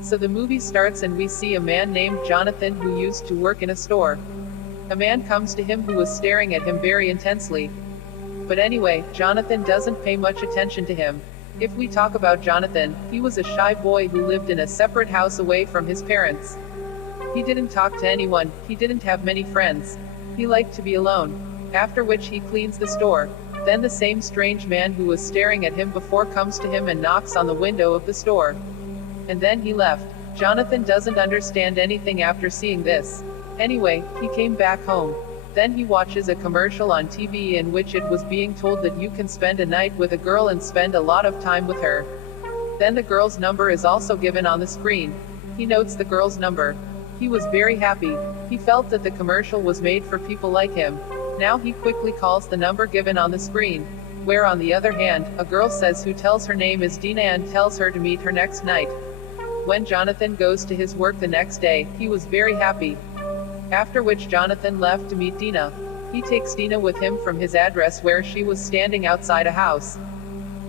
So the movie starts and we see a man named Jonathan who used to work in a store. A man comes to him who was staring at him very intensely. But anyway, Jonathan doesn't pay much attention to him. If we talk about Jonathan, he was a shy boy who lived in a separate house away from his parents. He didn't talk to anyone, he didn't have many friends. He liked to be alone. After which he cleans the store. Then the same strange man who was staring at him before comes to him and knocks on the window of the store. And then he left. Jonathan doesn't understand anything after seeing this. Anyway, he came back home. Then he watches a commercial on TV in which it was being told that you can spend a night with a girl and spend a lot of time with her. Then the girl's number is also given on the screen. He notes the girl's number. He was very happy. He felt that the commercial was made for people like him. Now he quickly calls the number given on the screen. Where on the other hand, a girl says who tells her name is Dina and tells her to meet her next night. When Jonathan goes to his work the next day, he was very happy. After which Jonathan left to meet Dina. He takes Dina with him from his address where she was standing outside a house.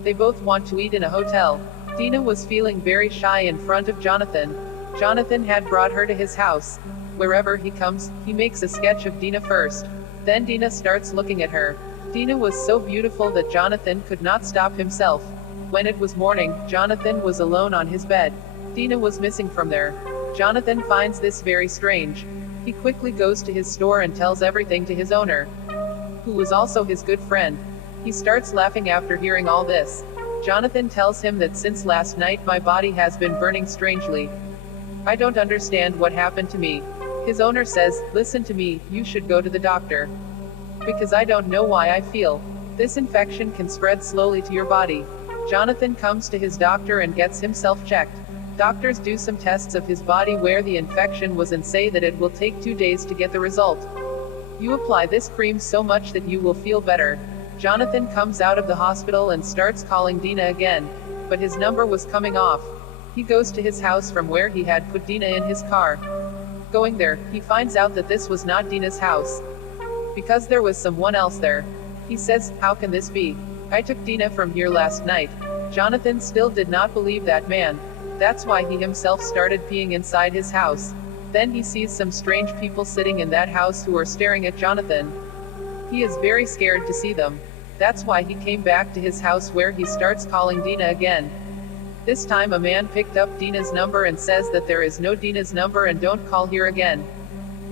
They both want to eat in a hotel. Dina was feeling very shy in front of Jonathan. Jonathan had brought her to his house. Wherever he comes, he makes a sketch of Dina first. Then Dina starts looking at her. Dina was so beautiful that Jonathan could not stop himself. When it was morning, Jonathan was alone on his bed. Dina was missing from there. Jonathan finds this very strange. He quickly goes to his store and tells everything to his owner, who was also his good friend. He starts laughing after hearing all this. Jonathan tells him that since last night my body has been burning strangely. I don't understand what happened to me. His owner says, listen to me, you should go to the doctor. Because I don't know why I feel. This infection can spread slowly to your body. Jonathan comes to his doctor and gets himself checked. Doctors do some tests of his body where the infection was and say that it will take 2 days to get the result. You apply this cream so much that you will feel better. Jonathan comes out of the hospital and starts calling Dina again. But his number was coming off. He goes to his house from where he had put Dina in his car. Going there, he finds out that this was not Dina's house. Because there was someone else there. He says, how can this be? I took Dina from here last night. Jonathan still did not believe that man. That's why he himself started peeing inside his house. Then he sees some strange people sitting in that house who are staring at Jonathan. He is very scared to see them. That's why he came back to his house where he starts calling Dina again. This time a man picked up Dina's number and says that there is no Dina's number and don't call here again.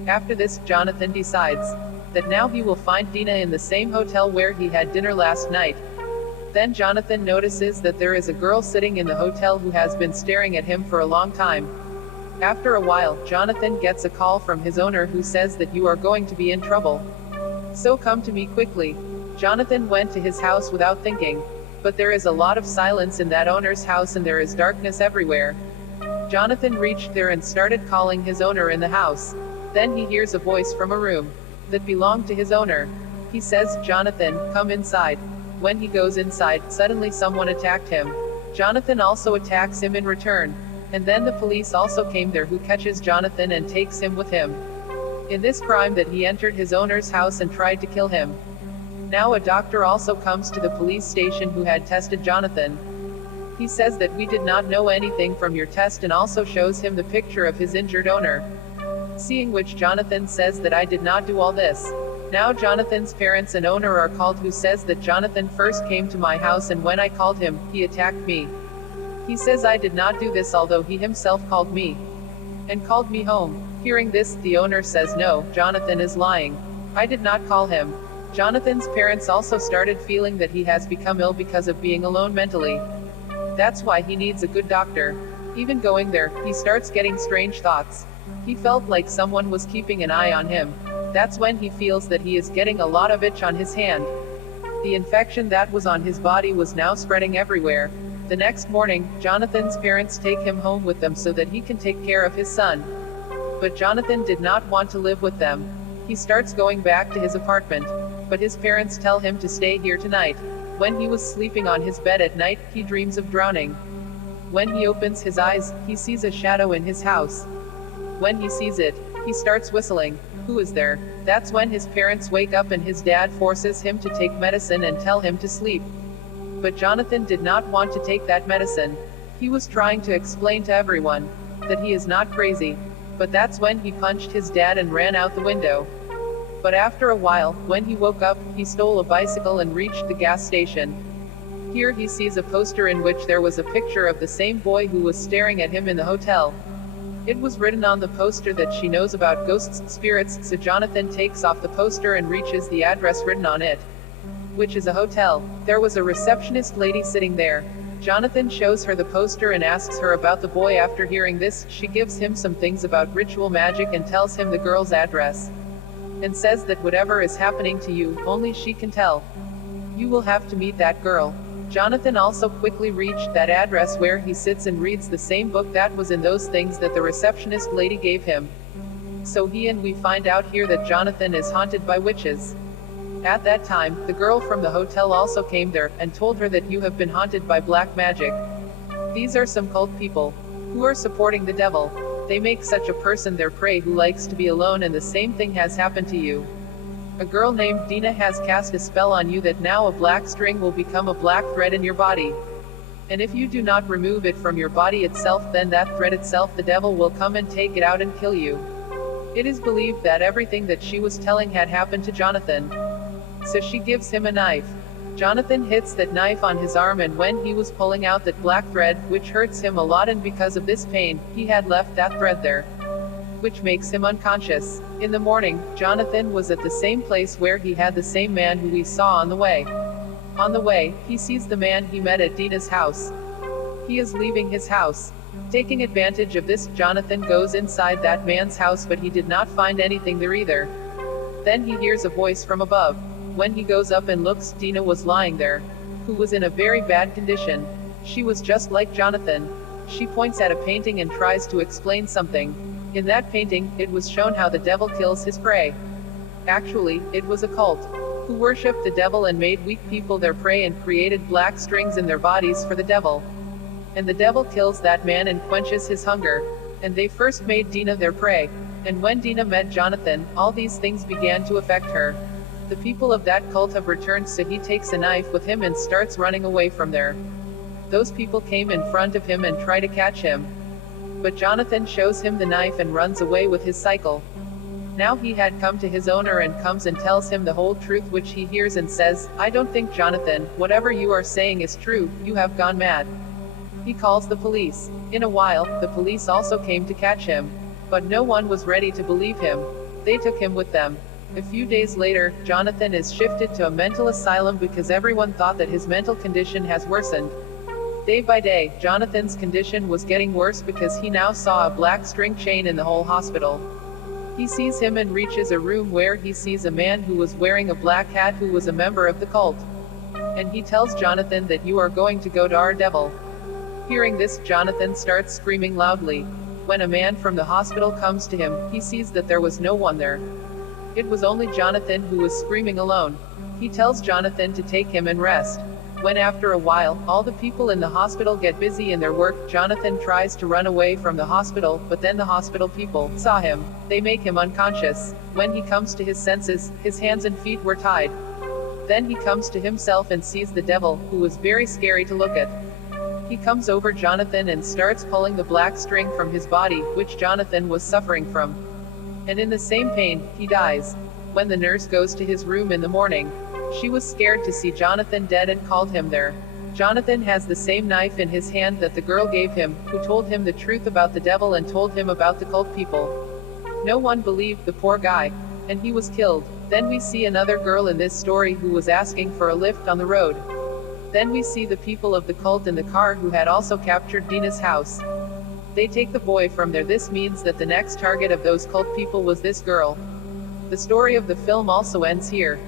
After this, Jonathan decides that now he will find Dina in the same hotel where he had dinner last night. Then Jonathan notices that there is a girl sitting in the hotel who has been staring at him for a long time. After a while, Jonathan gets a call from his owner who says that you are going to be in trouble. So come to me quickly. Jonathan went to his house without thinking. But there is a lot of silence in that owner's house and there is darkness everywhere. Jonathan reached there and started calling his owner in the house. Then he hears a voice from a room that belonged to his owner. He says, Jonathan, come inside. When he goes inside, suddenly someone attacked him. Jonathan also attacks him in return. And then the police also came there who catches Jonathan and takes him with him. In this crime that he entered his owner's house and tried to kill him. Now a doctor also comes to the police station who had tested Jonathan. He says that we did not know anything from your test and also shows him the picture of his injured owner. Seeing which Jonathan says that I did not do all this. Now Jonathan's parents and owner are called who says that Jonathan first came to my house and when I called him, he attacked me. He says I did not do this although he himself called me. And called me home. Hearing this, the owner says no, Jonathan is lying. I did not call him. Jonathan's parents also started feeling that he has become ill because of being alone mentally. That's why he needs a good doctor. Even going there, he starts getting strange thoughts. He felt like someone was keeping an eye on him. That's when he feels that he is getting a lot of itch on his hand. The infection that was on his body was now spreading everywhere. The next morning, Jonathan's parents take him home with them so that he can take care of his son. But Jonathan did not want to live with them. He starts going back to his apartment. But his parents tell him to stay here tonight. When he was sleeping on his bed at night, he dreams of drowning. When he opens his eyes, he sees a shadow in his house. When he sees it, he starts whistling. Who is there? That's when his parents wake up and his dad forces him to take medicine and tell him to sleep. But Jonathan did not want to take that medicine. He was trying to explain to everyone. that he is not crazy. But that's when he punched his dad and ran out the window. But after a while, when he woke up, he stole a bicycle and reached the gas station. Here he sees a poster in which there was a picture of the same boy who was staring at him in the hotel. It was written on the poster that she knows about ghosts, spirits, so Jonathan takes off the poster and reaches the address written on it, which is a hotel. There was a receptionist lady sitting there. Jonathan shows her the poster and asks her about the boy. After hearing this, she gives him some things about ritual magic and tells him the girl's address, and says that whatever is happening to you, only she can tell. You will have to meet that girl. Jonathan also quickly reached that address where he sits and reads the same book that was in those things that the receptionist lady gave him. So we find out here that Jonathan is haunted by witches. At that time, the girl from the hotel also came there, and told her that you have been haunted by black magic. These are some cult people, who are supporting the devil. They make such a person their prey who likes to be alone, and the same thing has happened to you. A girl named Dina has cast a spell on you that now a black string will become a black thread in your body. And if you do not remove it from your body itself, then that thread itself, the devil will come and take it out and kill you. It is believed that everything that she was telling had happened to Jonathan. So she gives him a knife. Jonathan hits that knife on his arm, and when he was pulling out that black thread, which hurts him a lot, and because of this pain, he had left that thread there, which makes him unconscious. In the morning, Jonathan was at the same place where he had the same man who we saw on the way. On the way, he sees the man he met at Dina's house. He is leaving his house. Taking advantage of this, Jonathan goes inside that man's house, but he did not find anything there either. Then he hears a voice from above. When he goes up and looks, Dina was lying there, who was in a very bad condition. She was just like Jonathan. She points at a painting and tries to explain something. In that painting, it was shown how the devil kills his prey. Actually, it was a cult, who worshipped the devil and made weak people their prey and created black strings in their bodies for the devil. And the devil kills that man and quenches his hunger. And they first made Dina their prey. And when Dina met Jonathan, all these things began to affect her. The people of that cult have returned, so he takes a knife with him and starts running away from there. Those people came in front of him and try to catch him. But Jonathan shows him the knife and runs away with his cycle. Now he had come to his owner and comes and tells him the whole truth, which he hears and says, "I don't think, Jonathan, whatever you are saying is true, you have gone mad." He calls the police. In a while, the police also came to catch him. But no one was ready to believe him. They took him with them. A few days later, Jonathan is shifted to a mental asylum because everyone thought that his mental condition has worsened. Day by day, Jonathan's condition was getting worse because he now saw a black string chain in the whole hospital. He sees him and reaches a room where he sees a man who was wearing a black hat who was a member of the cult. And he tells Jonathan that you are going to go to our devil. Hearing this, Jonathan starts screaming loudly. When a man from the hospital comes to him, he sees that there was no one there. It was only Jonathan who was screaming alone. He tells Jonathan to take him and rest. When after a while, all the people in the hospital get busy in their work, Jonathan tries to run away from the hospital, but then the hospital people saw him. They make him unconscious. When he comes to his senses, his hands and feet were tied. Then he comes to himself and sees the devil, who was very scary to look at. He comes over Jonathan and starts pulling the black string from his body, which Jonathan was suffering from. And in the same pain, he dies. When the nurse goes to his room in the morning, she was scared to see Jonathan dead and called him there. Jonathan has the same knife in his hand that the girl gave him, who told him the truth about the devil and told him about the cult people. No one believed the poor guy, and he was killed. Then we see another girl in this story who was asking for a lift on the road. Then we see the people of the cult in the car who had also captured Dina's house. They take the boy from there. This means that the next target of those cult people was this girl. The story of the film also ends here.